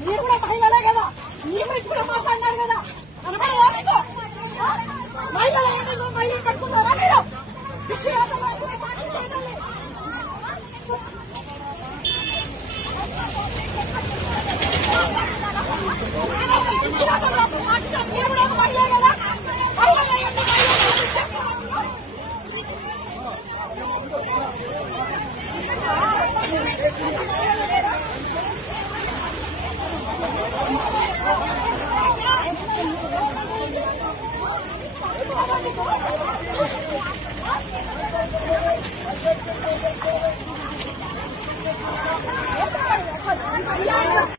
మీరు కూడా మహిళలే కదా, మీ గురించి కూడా మాట్లాడినారు కదా. మహిళలు మహిళలు కట్టుకుంటారా మీరు? మీరు కూడా మహిళ కదా, Yeah.